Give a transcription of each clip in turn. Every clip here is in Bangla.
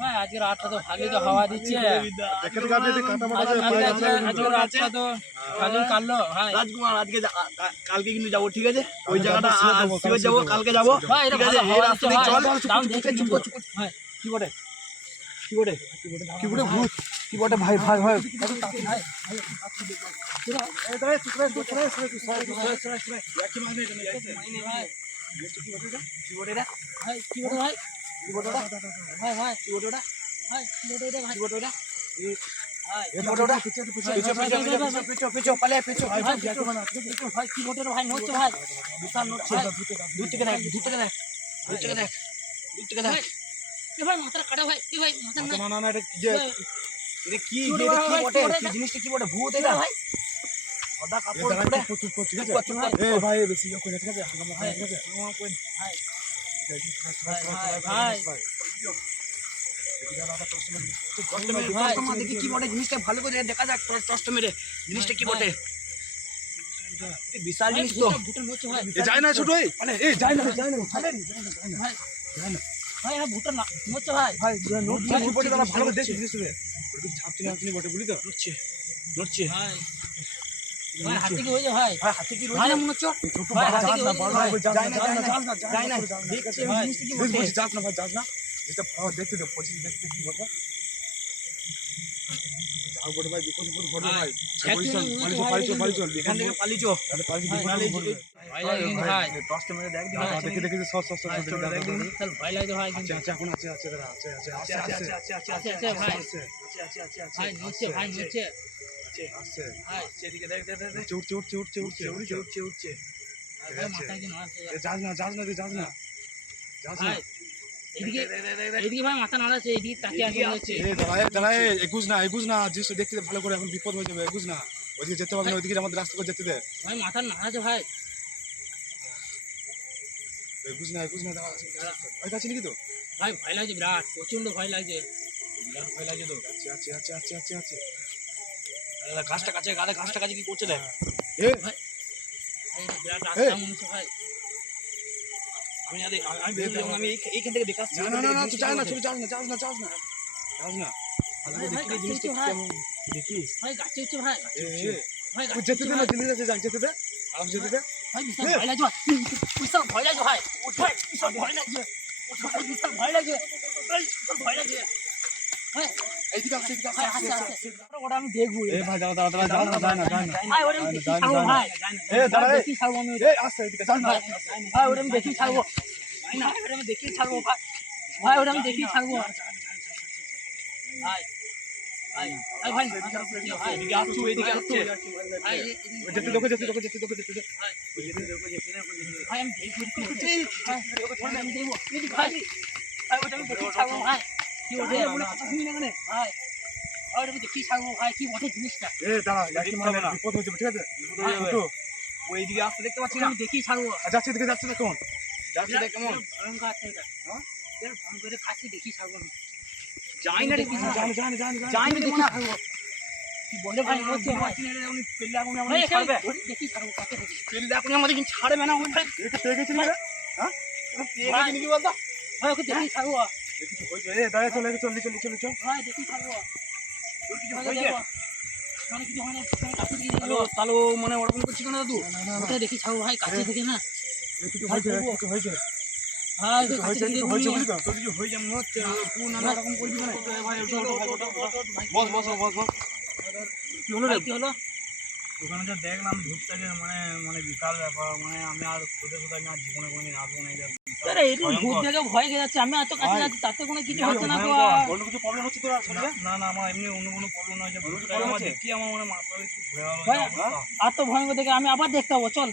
ভাই আজকে রাতটা তো ভালোই তো হাওয়া দিচ্ছে। আজকে রাতটা তো ভালোই কাটলো ভাই। রাজকুমার আজকে কালকে কিন্তু যাবো, ঠিক আছে? ওই জায়গাটা শিওর যাবো, কালকে যাবো, ঠিক আছে? এই রাস্তাতে চল। ভাই কি বটে কি বটে কি বটে ভূত কি বটে ভাই ভাই ভাই জিনিসটা কি বটে ভূত এটা ভাই। কি বটে জিনিসটা ভালো করে দেখা যাক, টর্চ মেরে জিনিসটা কি বটে। বিশাল জিনিস তো যায় না ছোট ভাই, এই যায় না ভাই ভুটান না হচ্ছে ভাই। ভাই ভালো করে দেখি জিনিসটা ছাপছি না বটে বলি তো নড়ছে ভাই ভাই হাতে কি হয়েছে ভাই? ভাই হাতে কি ভাই রয়েছে মনে হচ্ছে ভাই হাতে কি হয়েছে? যায় না দেখছি আমি জিনিসটা কি বটে। যাস না ভাই, যাস না, যেটা ভালো দেখতে দে, পঁচিশ দেখতে কি বটে। যাও বটে ভাই, বিপদ ঘটবে ভাই। বাড়ি চল এখান থেকে পালিয়েছো ভাই লাগে কিন্তু ভাই। টর্চটা মেরে দেখ দেখি সস চল ভাই লাগে ভাই কিন্তু। আছে এখন আছে দাদা আছে আছে ভাই। ভাই নিচে ভাই নিচে আছে ভাই সেদিকে দেখ উঠছে ভাই মাথা কি নাড়াচ্ছে যাস না ভাই। এদিকে ভাই মাথা নাড়াচ্ছে, এদিকে তাকিয়ে আছে মনে হচ্ছে। দাঁড়ায় 21 না জিনিসটা দেখতে দে ভালো করে, এখন বিপদ হয়ে যাবে। 21 না, ওইদিকে যেতে পারবে না, ওইদিকে আমাদের রাস্তা করে যেতে দে। ভাই মাথা নাড়াচ্ছে ভাই। 21 না দাঁড়া, ওই কাছে নাকি তো ভাই ভয় লাগছে বিরাট, প্রচন্ড ভয় লাগছে। বিরাট ভয় লাগে তো। আছে গাছটা কাছে কি করছে দেখ। ভাই এটা বিরাট রাস্তা মনে হচ্ছে ভাই। আমি এইখান থেকে দেখাচ্ছি। না যাস না ভালো করে দেখি জিনিসটা কেমন দেখি। ভাই গাছে উঠছে ভাই। ভাই ওই যেতে দে না, দিল্লি যাচ্ছে, যেতে দে আরাম যেতে দে। ভাই বিশাল ভয় লাগছে ভাই। বিশাল ভয় লাগছে ভাই। ভাই বিশাল ভয় লাগছে। বিশাল ভয় লাগছে। বিশাল ভয় লাগছে। ভাই এইদিকে আসছে ভাই আস্তে ওটা আমি দেখবো। ভাই দাঁড়া যায় না ভাই ওটা আমি দেখি ছাড়বো ভাই। দাঁড়া দেখি ছাড়বো আমি। আসছে এইদিকে যান না। ভাই ওটা আমি দেখি ছাড়বো। ভাই না ওটা আমি দেখি ছাড়বো ভাই। ভাই ওটা আমি দেখি ছাড়বো। ভাই ভাই ভাই ভাই এদিকে আসছো, এদিকে আসছে। ভাই যেতে দে। ভাই আমি দেখবো। ভাই আমি দেখবো। ভাই ওটা আমি দেখি ছাড়বো ভাই। কি ওঠে বলে কথা শুনি না মানে ভাই। ওটা আমি দেখি ছাড়বো ভাই, কি ওঠে জিনিসটা। দাঁড়া বিপদ হয়ে যাবে, ঠিক আছে? ওই দিকে আসতে দেখতে পাচ্ছি ওটা না। আমি দেখি ছাড়বো। যাচ্ছে এদিকে, যাচ্ছে না কেমন? যাচ্ছে দেখ কেমন। ভয়ঙ্কর আছে এটা। এর ভয়ঙ্কর কাছে দেখি ছাড়বো আমি। যাই না রে কিছু। যাই না দেখি ছাড়বো। কি বলে ভাই হচ্ছে ভাই। উনি পেলে এখন ভাই আমাদের ছাড়বে। দেখি ছাড়বো কাছে দেখি। পেলে এখন আমাদের কিন্তু ছাড়বে না ভাই। এটা পেয়ে গেছিলি না? হ্যাঁ পেয়ে গেছি নাকি বলতো। ভাই ওকে দেখি ছাড়বো। কিছু হয়েছে? দাঁড়ায় চল ভাই দেখি ছাড়বো। তোর কিছু ভাই হয়েছে? দেখো। মানে কিছু হয় না, তুমি কাছে দিয়ে হ্যালো দিও। তালো মানে ওরকম করছি কেন দাদু? ওটা দেখি ছাড়বো ভাই, কাছে থেকে না। কিছু হয়েছে ভাই ওকে কাছে দিয়ে হয়েছে দিও। বুঝলি তো? তোর কিছু হয়েছে মনে হচ্ছে। তুই না ওরকম করবি না ভাই। বস কি হলো রে? কি হলো? ওখানে যা দেখলাম ভূতটাকে মানে বিশাল ব্যাপার। মানে আমি আর তোদের কোথায় আমি আর জীবনে কোনোদিন আসবো না। এটা আরে এই ভূত দেখে ভয় খেয়ে যাচ্ছে। আমি এত কাছে যাচ্ছি তাতে কোনো কিছু হচ্ছে না তো। অন্য কিছু প্রবলেম হচ্ছে তোর শরীরে? না আমার এমনি অন্য কোনো প্রবলেম নয়। যে ভূতটাকে আমার দেখি আমার মনে মাথা একটু ঘুরে গেল। ভাই আর তো ভয়ঙ্কর দেখে আমি আবার দেখতে হবো। চল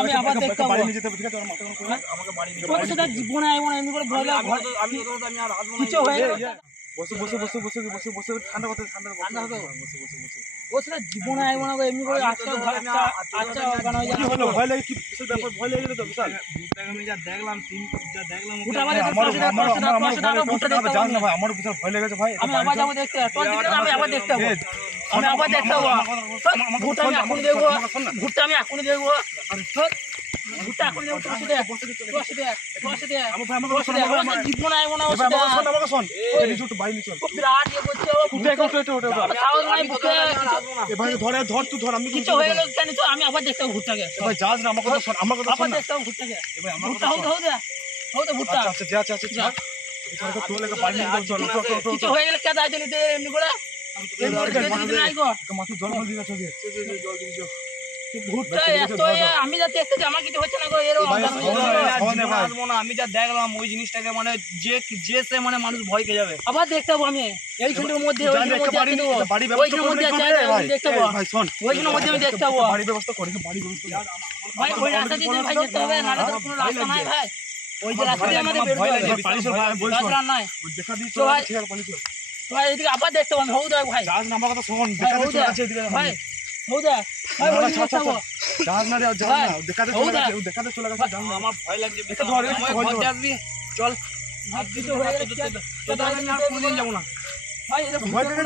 আমি আবার দেখতে বাড়ি হবো। নিয়ে যেতে হবে, ঠিক আছে? আমার মাথা কোনো করে আমাকে বাড়ি নিয়ে তোর সাথে জীবনে আইবো না, এমনি করে ভয় লাগে। আমি আর আসবো না। কিছু হয়ে গেল বসে ঠান্ডা হবে। ওর সাথে জীবনে আইবো না, এমনি করে আচ্ছা গান হয়ে কি যাবে। হলো? ভয় লাগে কি? বিশাল ব্যাপার, ভয় লেগে গেল তো বিশাল। ভূতটাকে আমি যা দেখলাম ভূত আবার দেখতে ভূতটা দেখতে জান না ভাই, আমারও বিশাল ভয় লেগেছে ভাই। আমি আবার যাবো দেখতে। তোর দিকে আমি আবার দেখতে হবো। আমি আবার দেখতে হবো। ভূতটা আমি এখনই দেখবো। ভূতটা আমি এখনই দেখবো। ভুট্টা এখন যাবো বসে দেখ বসে দেখ বসে দেখ আমার ভাই আমাকে বসে দেখ আমাকে দিব না এমন এ ভাই অবস্থা আমাকে শোন ওকে নিচে একটু বাইরে নিচে বিরাট ইয়ে করছে ও উঠে উঠে উঠে উঠে সাহস নাই বুকে এ ভাই ধর তুই ধর আমি কিছু হয়ে গেল কেন তো আমি আবার দেখতে ভুট্টাকে এ ভাই যাস না আমার কথা শোন আমার কথা আবার শোন না দেখতে ভুট্টাকে এ ভাই আমার ভুট্টা কথা হও দে ভুট্টা আচ্ছা আচ্ছা যা যা যা তোর লেগে বাইরে নিচে চল কিছু হয়ে গেলে কে দায়িত্ব নিতে এমনি করে নাই গো মাথা জল ফল দিয়ে চল জল দিয়ে ভুট্টা এত আমি যা দেখতেছি আমার কিছু হচ্ছে না গো এর ভাই, জীবনে আসবো না, আমি যা দেখলাম ওই জিনিসটাকে মানে যে সে মানে মানুষ ভয় খেয়ে যাবে। আবার দেখতে হবো আমি এইখানের মধ্যে ওইখানের মধ্যে বাড়ি দেখতে হবো বাড়ি ওইখানের মধ্যে দেখতে হবো ভাই শোন ওইখানের মধ্যে আমি দেখতে হবো বাড়ি ব্যবস্থা করে বাড়ি ব্যবস্থা ভাই ওই রাস্তা দিয়ে ভাই যেতে হবে নাহলে তো কোনো রাস্তা নাই ভাই ওই যে রাস্তা দিয়ে আমাদের বের হতে হবে পালিশ ভাই বল শোন রাস্তা নাই দেখা দি তো ভাই- ঠিক আছে পালিশ ভাই এদিকে আবার দেখতে হবো হৌ দেখ ভাই যাস না আমার কথা শোন ভাই, দেখা হৌ দি দেখ আছে এদিকে ভাই হৌ দেখ ভাই ওই দেখতে হবো যাস না রে যাস ভাই, না দেখা দে হৌ চলে দেখ। গেছে দেখা দে চলে গেছে যাস না আমার ভয় লাগছে, এটা ধর, এটা আমায় ধর, ঘর ধর। দিয়ে আসবি, চল। ভাই কিছু হয়ে গেলে তোদের আমি আর কোনোদিন যাবো না। ভাই এটা ভয় পেয়ে